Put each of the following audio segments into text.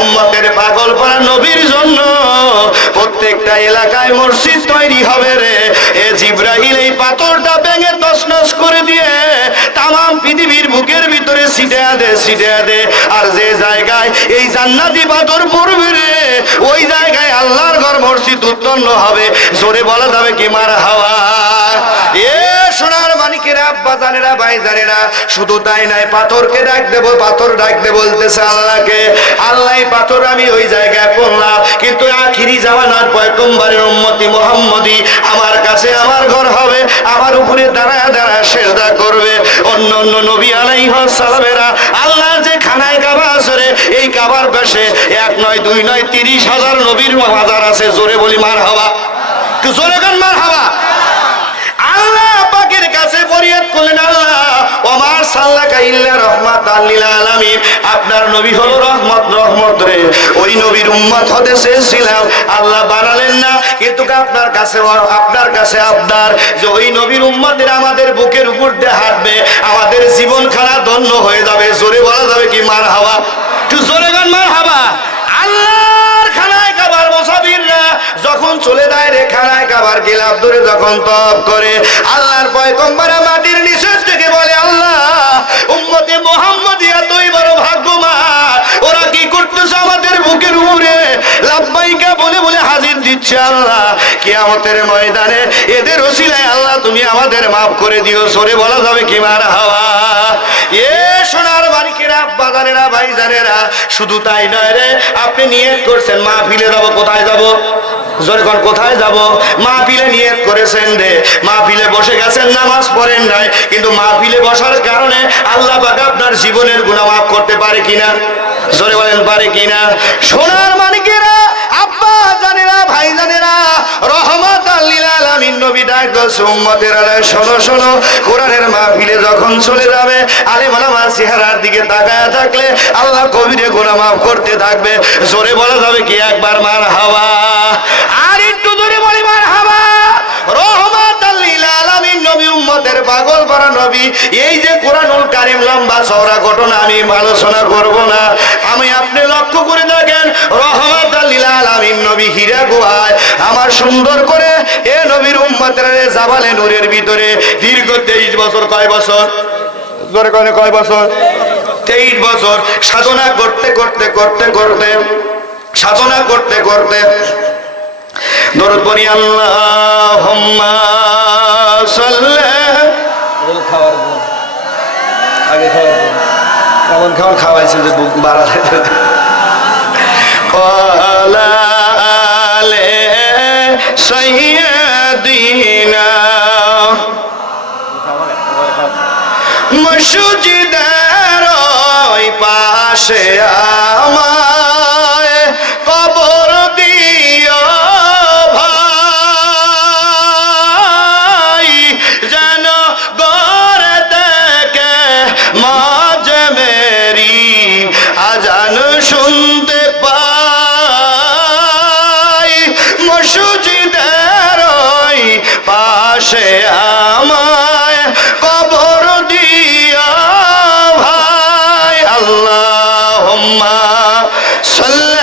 উম্মতের পাগল পারা নবীর জন্য প্রত্যেকটা এলাকায় মসজিদ তৈরি হবে রে। এ জিবরাইল এই পাথরটা ভেঙে তছনছ করে দিয়ে তামাম পৃথিবীর বুকের ভিতরে ছিটিয়ে দে। আর যে জায়গায় এই জান্নাতি পাথর পড়বে রে, ওই জায়গায় আল্লাহর ঘর মসজিদ উৎপন্ন হবে। জোরে বলা যাবে কি মারহাবা? এ সোনার মানিকেরা, আব্বা জানেরা, ভাই জানেরা, শুধু তাই নাই, পাথরকে ডাক দেবো, পাথর ডাকতে বলতেছে আল্লাহকে। আল্লাহ পাথর আমি ওই জায়গায় পড়লাম, কিন্তু আখিরি জামানার পয়গম্বরের উম্মতি মুহাম্মদী আমার কাছে আমার ঘর হবে, আমার উপরে দাঁড়ায় দাঁড়ায় সিজদা করবে। অন্য অন্য নবী আলাইহিস সালামেরা আল্লাহর যে খানায় কাবা আছে, এই কাবার পাশে 1 নয় 2 নয় 30,000 নবীর মাজার আছে। জোরে বলি মারহাবা, একটু জোরে গান মারহাবা। আল্লাহ পাকের কাছে ফরিয়াদ করলেন, আল্লাহ ওমার সাল্লাকা ইল্লা রাহমাতাল লিল আলামিন, আপনার নবী হলো রহমত রে। ওই নবীর উম্মত হতে চেয়েছিলাম, আল্লাহ বানালেন না, কিন্তু আপনার কাছে আবদার যে ওই নবীর উম্মতের আমাদের বুকের উপর দিয়ে হাঁটবে, আমাদের জীবনখানা ধন্য হয়ে যাবে। জোরে বলা যাবে কি মারহাবা? একটু জোরে গান মারহাবা। আল্লাহর খানায় কাবার মুসাফিররা যখন চলে যায় রে, খানায় কাবার গিলাফ ধরে যখন তওয়াফ করে, আল্লাহর পয়গম্বর মাটির নিচে থেকে বলে, আল্লাহ উম্মতে মুহাম্মদী এতই বড় ভাগ্যবান, ওরা কি করতেছে আমাদের বুকের উপরে লাব্বাইকা বলে বলে হাজির দিচ্ছে। আল্লাহ কিয়ামতের ময়দানে এদের ওসিলায় আল্লাহ তুমি আমাদের মাফ করে দিও। জোরে বলা যাবে কি মারহাবা? এ সোনার মানিকেরা, আব্বা জানেরা, ভাই জানেরা, শুধু তাই নয় রে, আপনি নিয়ত করছেন মাহফিলে যাব, কোথায় যাব? জোরে কোন কোথায় যাব? মাহফিলে নিয়ত করেছেন রে, মাহফিলে বসে গেছেন, নামাজ পড়েন নাই, কিন্তু মাহফিলে বসার কারণে আল্লাহ পাক আপনার জীবনের গুনাহ মাফ করতে পারে কিনা? জোরে বলেন পারে কিনা? সোনার মানিকেরা, আব্বা জানেরা, ভাই জানেরা, রহমাতাল লিল আলামিন নবী ডাক দিয়েছে উম্মতেরা, শোনো শোনো, কোরআনের মাহফিলে যখন চলে যাবে, আলেম ওলামার চেহারার দিকে তাকায় থাকলে আল্লাহ কবিরে গুনাহ মাফ করতে থাকবে। জোরে বলা যাবে কি একবার মারহাবা? আর একটু জোরে বলি মারহাবা। রহমাতাল লিল আলামিন নবী, উম্মতের পাগল করা নবী। এই যে কোরআনুল কারীম লম্বা চওড়া ঘটনা আমি আলোচনা করব না, আমি আপনি লক্ষ্য করে দেখেন, রহমাতাল লিল আলামিন নবী হীরা গুহায় আমার সুন্দর করে এ নবীর উম্মতেরা জাবালে নূরের ভিতরে দীর্ঘ 23 বছর, কয় বছর? জোরে কয়, কয় বছর? 23 বছর সাধনা করতে করতে সাধনা করতে করতে দরুদ পড়ি, আল্লাহুম্মা সাল্লি। আগে এমন খাবার খাওয়াইছে যে বুক বাড়ালে। ওয়ালা আলে সাইয়্যিদিনা মসজিদের ওই পাশে আমায় কবর দিও ভাই, যেন গড়ে থেকে মাঝে মেরি আজান শুনতে পাই। মসজিদের ওই পাশে আমায় কবর দিও ভাই। আল্লাহুম্মা সাল্লি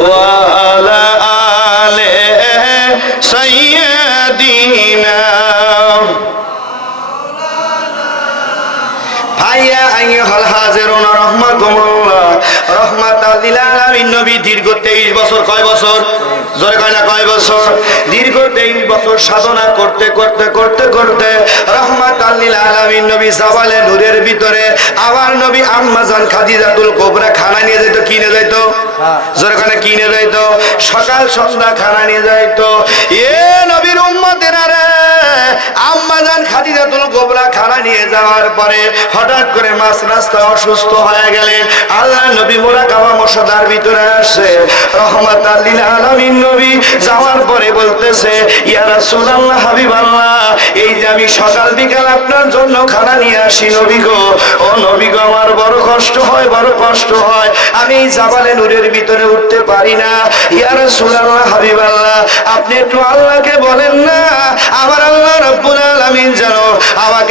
ওয়া আলা আলি সাইয়্যিদিনা। ভাইয়া আইয়ুহাল হাজিরুন রাহমাকুমুল্লাহ, রহমাতাল লিল আলামিন নবী দীর্ঘ 23 বছর, কয় বছর? জোরে কয় না, কয় বছর? দীর্ঘ 23 বছর সাধনা করতে করতে করতে করতে রহমাতাল লিল আলামিন নবী জাবালে নূরের ভিতরে আমার নবী আম্মা জান খাদিজাতুল কুবরা খানা নিয়ে যাইতো। কি নিয়ে যাইতো? জোরে কয় না, কি নিয়ে যাইতো? সকাল সন্ধ্যা খানা নিয়ে যাইতো। এ নবীর উম্মতেরা রে, আম্মা জান খাদিজাতুল কুবরা খানা নিয়ে যাওয়ার পরে হঠাৎ করে মাছ রাস্তা অসুস্থ হয়ে গেলেন। আল্লাহ নবী মোরাকাবা মশাদার ভিতরে আসে। রহমাতাল লিল আলামিন নবী যাওয়ার পরে বলতেছে, ইয়া রাসূলুল্লাহ, হাবিবাল্লাহ, এই যে আমি সকাল বিকাল আপনার জন্য খানা নিয়ে আসি নবী গো, ও নবী গো, আমার বড় কষ্ট হয়, বড় কষ্ট হয়, আমি এই জাবালে নূরের ভিতরে উঠতে পারি না। ইয়া রাসূলুল্লাহ, হাবিবাল্লাহ, আপনি একটু আল্লাহকে বলেন না, আমার আল্লাহ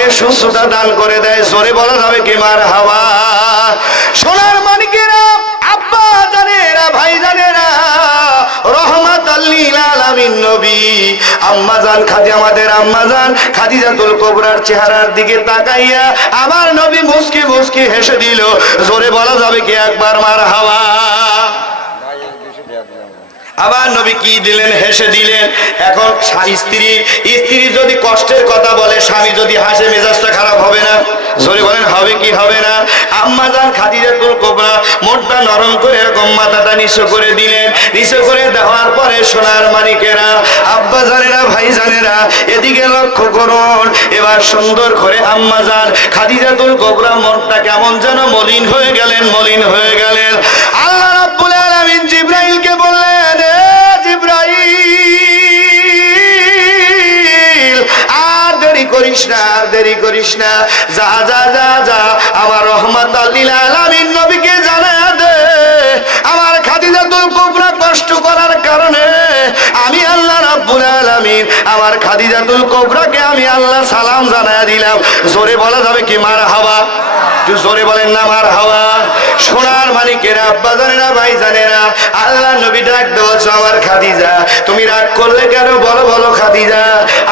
আমাকে সুস্থতা দান করে দেয়। জোরে বলা যাবে কি মারহাবা। সোনার মানিকেরা, আব্বা জানেরা, ভাই জানেরা, রহমাতাল লিল আলামিন নবী আম্মা জান আমাদের আম্মা জান খাদিজাতুল কুবরার চেহারার দিকে তাকাইয়া আমার নবী মুস্কি মুস্কি হেসে দিল। জোরে বলা যাবে কি একবার মারহাবা। আবার নবী কি দিলেন? হেসে দিলেন। এখন স্ত্রী যদি কষ্টের কথা বলে, স্বামী যদি হাসে, মেজাজটা খারাপ হবে না? জোরে বলেন হবে কি হবে না? আম্মা জান খাদিজাতুল কুবরা মোটটা নরম করে এরকম মাথাটা নিচু করে দিলেন। নিচু করে দেওয়ার পরে সোনার মানিকেরা, আব্বা জানেরা, ভাই জানেরা, এদিকে লক্ষ্য করুন। এবার সুন্দর করে আম্মা জান খাদিজাতুল কুবরা মনটা কেমন যেন মলিন হয়ে গেলেন, মলিন হয়ে গেলেন। আল্লাহ রাব্বুল আলামিন জিবরাইলকে বললেন, জিবরাইল আর দেরি করিস না, আর দেরি করিস না, যা যা যা যা আমার রহমাতাল লিল আলামিন নবীকে জানায়া দে আমার খাদিজাতুল কুবরা কষ্ট করার কারণে আমি আল্লাহ রাব্বুল আলামিন আমার খাদিজাতুল কুবরাকে আমি আল্লাহ সালাম জানায়া দিলাম। জোরে বলা যাবে কি মারহাবা? একটু জোরে বলেন না মারহাবা। সোনার মানিকেরা, আব্বা জানেরা, ভাই জানেরা, আল্লাহ নবী ডাক দেওয়াছ আমার খাদিজা, তুমি রাগ করলে কেন? বলো বলো খাদিজা।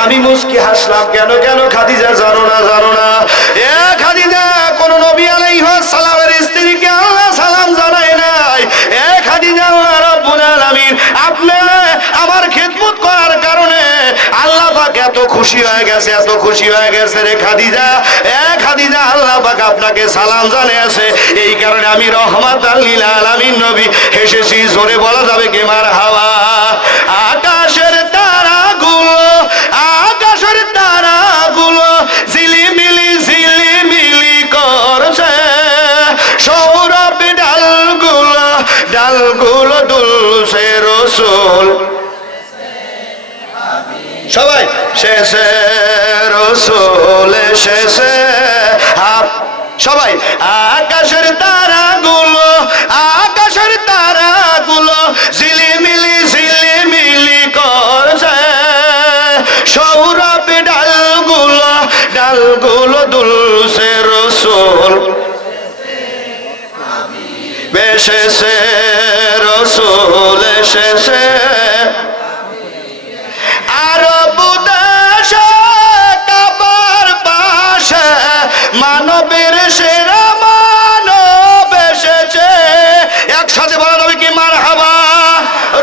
আমি মুস্কি হাসলাম কেন? কেন খাদিজা জানো না? জানো না এ খাদিজা, কোন নবী আলাইহিস সালামের স্ত্রীকে আল্লাহ সালাম জানায় নাই। এ খাদিজা, আল্লাহ রাব্বুল আলামিন আপনি আমার খিদমত করার কারণে আল্লাহ পাক এত খুশি হয়ে গেছে, এত খুশি হয়ে গেছে রে খাদিজা। এ খাদিজা, আল্লাহ পাক আপনাকে সালাম জানিয়েছে, এই কারণে আমি রহমাতাল লিল আলামিন নবী হেসেছি। জোরে বলা যাবে কি মারহাবা। আকাশের তারাগুলো, আকাশের তারাগুলো ঝিলিমিলি ঝিলিমিলি করছে, সৌরভ ডালগুলো ডালগুলো দুলছে রসুল। সবাই শেষে রসুল শেষে সবাই আকাশের তারাগুলো, আকাশের তারাগুলো ঝিলিমিলি ঝিলিমিলি করছে, সৌরভ ডালগুলো ডালগুলো দুলছে রসুল বেশেষে, রসুল শেষে। মানবের সেরা মানব এসেছে, একসাথে বলা যাবে কি মারহাবা।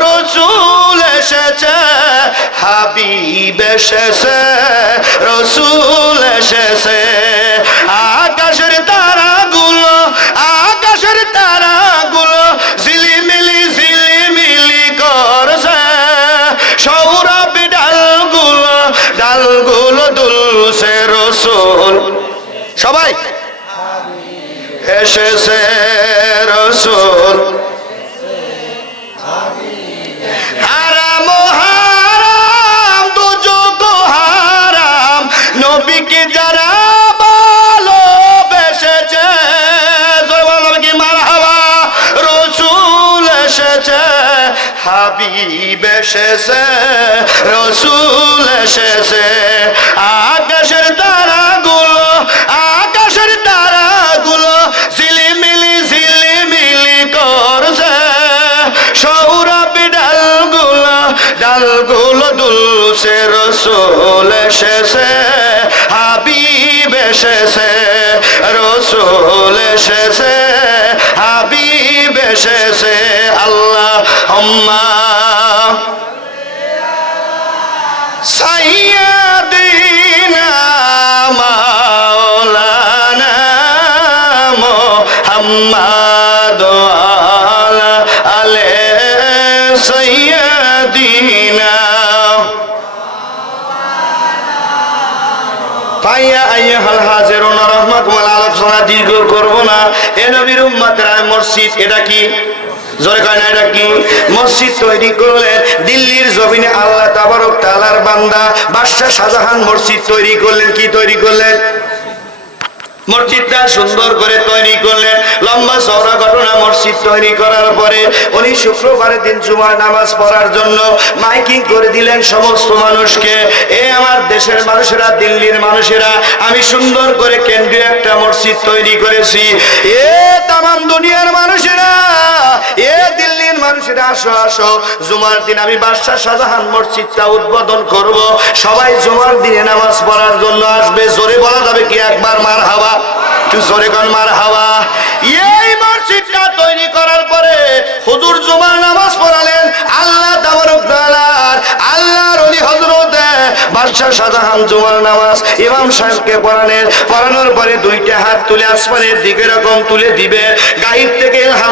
রসুল এসেছে, হাবিব এসেছে, রসুল এসেছে। আকাশের তারাগুলো, আকাশের তারাগুলো ঝিলিমিলি ঝিলিমিলি করছে, সৌরভ ডালগুলো ডালগুলো দুলছে রসুল। সবাই এসেছে রসুল। হারাম হারাম দুজক হারাম, নবীকে যারা ভালোবেসেছে, কি মারহাবা। রসুল এসেছে, হাবিব এসেছে, রসুল এসেছে। আকাশের তারাগুলো, আকাশের তারাগুলো ঝিলিমিলি ঝিলিমিলি করছে, সৌরভ ডালগুলো ডালগুলো দুলছে, রসুল এসেছে, হাবিব এসেছে, রসুল এসেছে, হাবিব এসেছে। আল্লাহুম্মা সাইয়্যিদিনা মাওলানা মুহাম্মাদ ওয়া আলে সাইয়্যিদিনা। ফাইয়া আইয়ুহাল হাজিরুন রাহমাকুমুল্লাহ। আলোচনা দীর্ঘ করব না। এ নবীর উম্মতরা, মসজিদ এটা কি? জোরে কয় না, এটা কি? মসজিদ তৈরি করলেন দিল্লির জমিনে আল্লাহ তাবারক তাআলার বান্দা বাদশা শাহজাহান মসজিদ তৈরি করলেন। কি তৈরি করলেন? মসজিদটা সুন্দর করে তৈরি করলেন। লম্বা চওড়া ঘটনা, মসজিদ তৈরি করার পরে উনি শুক্রবারের দিন জুমার নামাজ পড়ার জন্য মাইকিং করে দিলেন সমস্ত মানুষকে, এ আমার দেশের মানুষেরা, দিল্লির মানুষেরা, আমি সুন্দর করে কেন্দ্রীয় একটা মসজিদ তৈরি করেছি। এ তামাম দুনিয়ার মানুষেরা, এ দিল্লির মানুষেরা, আসো আসো, জুমার দিন আমি বাদশাহ শাহজাহান মসজিদটা উদ্বোধন করব, সবাই জুমার দিনে নামাজ পড়ার জন্য আসবে। জোরে বলা যাবে কি একবার মারহাবা? একটু জোরে কোন মারহাবা। এই মসজিদটা তৈরি করার পরে হুজুর জুমার নামাজ পড়ালেন। আল্লাহ তাবারক তাআলার আল্লাহর ওলি হযরত বাদশাহ শাহজাহান জুমার নামাজ ইমাম সাহেবকে পড়ালেন। পড়ানোর পরে দুইটা হাত তুলে আসমানের দিকে এরকম তুলে দিবে, গায়ের থেকে